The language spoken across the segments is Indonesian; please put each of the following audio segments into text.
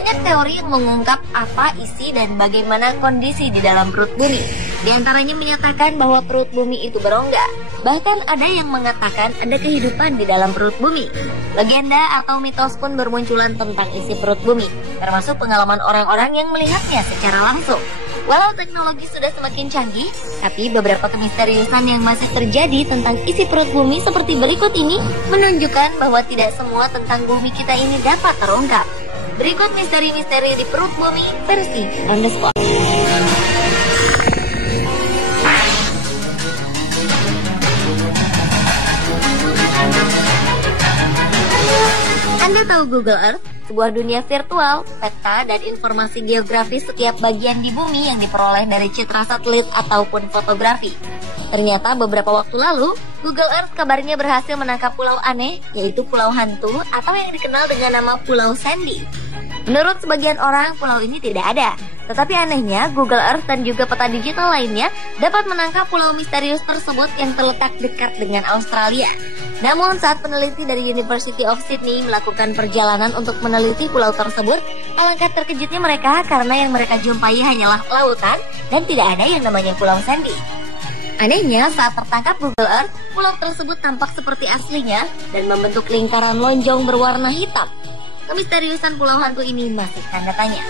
Banyak teori yang mengungkap apa isi dan bagaimana kondisi di dalam perut bumi. Di antaranya menyatakan bahwa perut bumi itu berongga. Bahkan ada yang mengatakan ada kehidupan di dalam perut bumi. Legenda atau mitos pun bermunculan tentang isi perut bumi, termasuk pengalaman orang-orang yang melihatnya secara langsung. Walau teknologi sudah semakin canggih, tapi beberapa kemisteriusan yang masih terjadi tentang isi perut bumi seperti berikut ini menunjukkan bahwa tidak semua tentang bumi kita ini dapat terungkap. Berikut misteri-misteri di perut bumi versi on the spot. Anda tahu Google Earth? Sebuah dunia virtual, peta, dan informasi geografis setiap bagian di bumi yang diperoleh dari citra satelit ataupun fotografi. Ternyata beberapa waktu lalu, Google Earth kabarnya berhasil menangkap pulau aneh, yaitu pulau hantu atau yang dikenal dengan nama Pulau Sandy. Menurut sebagian orang, pulau ini tidak ada. Tetapi anehnya, Google Earth dan juga peta digital lainnya dapat menangkap pulau misterius tersebut yang terletak dekat dengan Australia. Namun saat peneliti dari University of Sydney melakukan perjalanan untuk meneliti pulau tersebut, alangkah terkejutnya mereka karena yang mereka jumpai hanyalah lautan dan tidak ada yang namanya Pulau Sandy. Anehnya, saat tertangkap Google Earth, pulau tersebut tampak seperti aslinya dan membentuk lingkaran lonjong berwarna hitam. Kemisteriusan pulau hantu ini masih tanda tanya.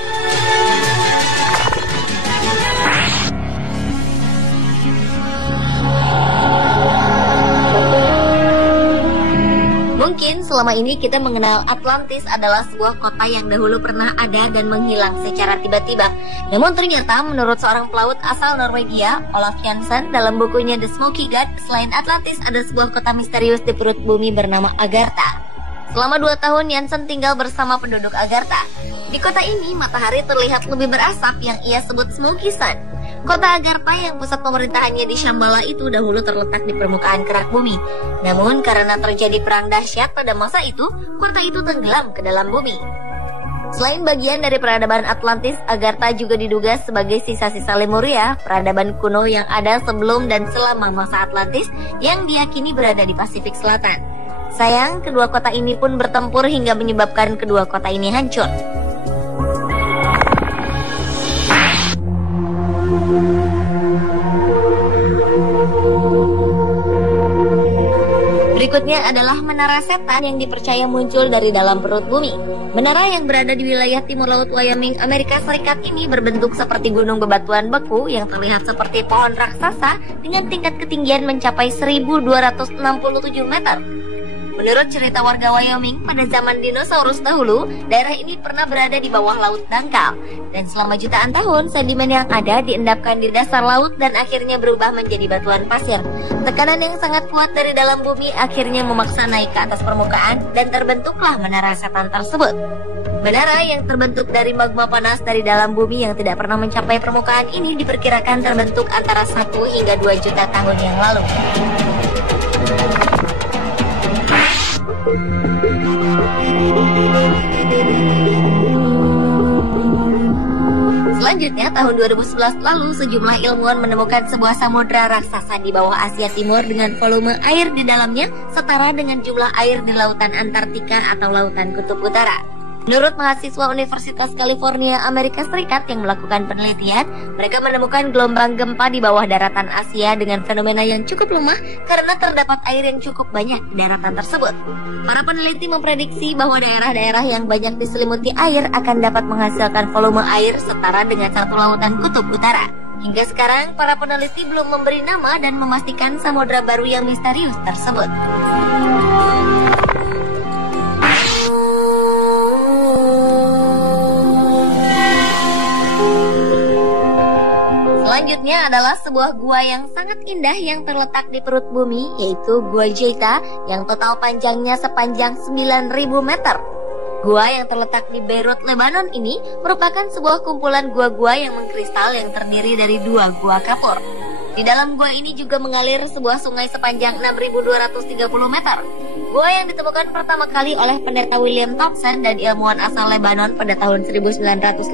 Mungkin selama ini kita mengenal Atlantis adalah sebuah kota yang dahulu pernah ada dan menghilang secara tiba-tiba. Namun ternyata menurut seorang pelaut asal Norwegia, Olaf Jansen, dalam bukunya The Smoky God, selain Atlantis ada sebuah kota misterius di perut bumi bernama Agartha. Selama 2 tahun Jansen tinggal bersama penduduk Agartha. Di kota ini matahari terlihat lebih berasap yang ia sebut Smoky Sun. Kota Agartha yang pusat pemerintahannya di Shambhala itu dahulu terletak di permukaan kerak bumi. Namun karena terjadi perang dahsyat pada masa itu, kota itu tenggelam ke dalam bumi. Selain bagian dari peradaban Atlantis, Agartha juga diduga sebagai sisa-sisa Lemuria, peradaban kuno yang ada sebelum dan selama masa Atlantis yang diyakini berada di Pasifik Selatan. Sayang, kedua kota ini pun bertempur hingga menyebabkan kedua kota ini hancur. Berikutnya adalah Menara Setan yang dipercaya muncul dari dalam perut bumi. Menara yang berada di wilayah timur laut Wyoming, Amerika Serikat ini berbentuk seperti gunung bebatuan beku yang terlihat seperti pohon raksasa dengan tingkat ketinggian mencapai 1.267 meter. Menurut cerita warga Wyoming, pada zaman dinosaurus dahulu, daerah ini pernah berada di bawah laut dangkal. Dan selama jutaan tahun, sedimen yang ada diendapkan di dasar laut dan akhirnya berubah menjadi batuan pasir. Tekanan yang sangat kuat dari dalam bumi akhirnya memaksa naik ke atas permukaan dan terbentuklah Menara Setan tersebut. Menara yang terbentuk dari magma panas dari dalam bumi yang tidak pernah mencapai permukaan ini diperkirakan terbentuk antara 1 hingga 2 juta tahun yang lalu. Selanjutnya, tahun 2011 lalu sejumlah ilmuwan menemukan sebuah samudra raksasa di bawah Asia Timur dengan volume air di dalamnya setara dengan jumlah air di lautan Antartika atau lautan Kutub Utara. Menurut mahasiswa Universitas California, Amerika Serikat yang melakukan penelitian, mereka menemukan gelombang gempa di bawah daratan Asia dengan fenomena yang cukup lemah karena terdapat air yang cukup banyak di daratan tersebut. Para peneliti memprediksi bahwa daerah-daerah yang banyak diselimuti air akan dapat menghasilkan volume air setara dengan satu lautan Kutub Utara. Hingga sekarang, para peneliti belum memberi nama dan memastikan samudra baru yang misterius tersebut. Selanjutnya adalah sebuah gua yang sangat indah yang terletak di perut bumi, yaitu Gua Jeta yang total panjangnya sepanjang 9.000 meter. Gua yang terletak di Beirut, Lebanon ini merupakan sebuah kumpulan gua-gua yang mengkristal yang terdiri dari 2 gua kapur. Di dalam gua ini juga mengalir sebuah sungai sepanjang 6.230 meter. Gua yang ditemukan pertama kali oleh pendeta William Thompson dan ilmuwan asal Lebanon pada tahun 1958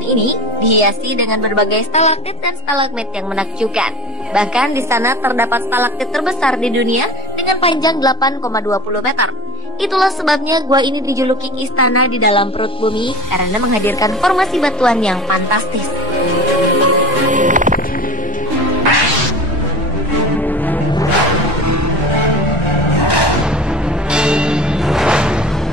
ini dihiasi dengan berbagai stalaktit dan stalagmit yang menakjubkan. Bahkan di sana terdapat stalaktit terbesar di dunia dengan panjang 8,20 meter. Itulah sebabnya gua ini dijuluki istana di dalam perut bumi karena menghadirkan formasi batuan yang fantastis.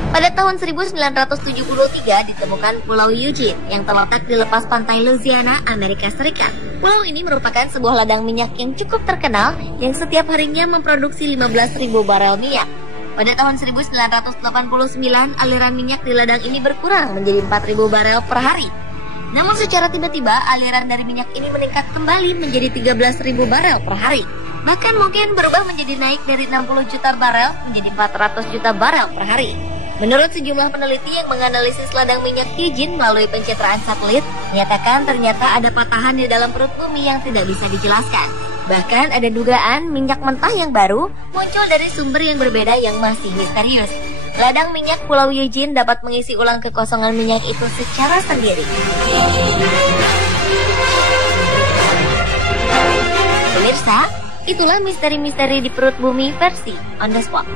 Pada tahun 1973 ditemukan Pulau Eugene yang terletak di lepas pantai Louisiana, Amerika Serikat. Pulau ini merupakan sebuah ladang minyak yang cukup terkenal yang setiap harinya memproduksi 15.000 barel minyak. Pada tahun 1989, aliran minyak di ladang ini berkurang menjadi 4.000 barel per hari. Namun secara tiba-tiba, aliran dari minyak ini meningkat kembali menjadi 13.000 barel per hari. Bahkan mungkin berubah menjadi naik dari 60 juta barel menjadi 400 juta barel per hari. Menurut sejumlah peneliti yang menganalisis ladang minyak Eugene melalui pencitraan satelit, menyatakan ternyata ada patahan di dalam perut bumi yang tidak bisa dijelaskan. Bahkan ada dugaan minyak mentah yang baru muncul dari sumber yang berbeda yang masih misterius. Ladang minyak Pulau Eugene dapat mengisi ulang kekosongan minyak itu secara sendiri. Pemirsa, itulah misteri-misteri di perut bumi versi On The Spot.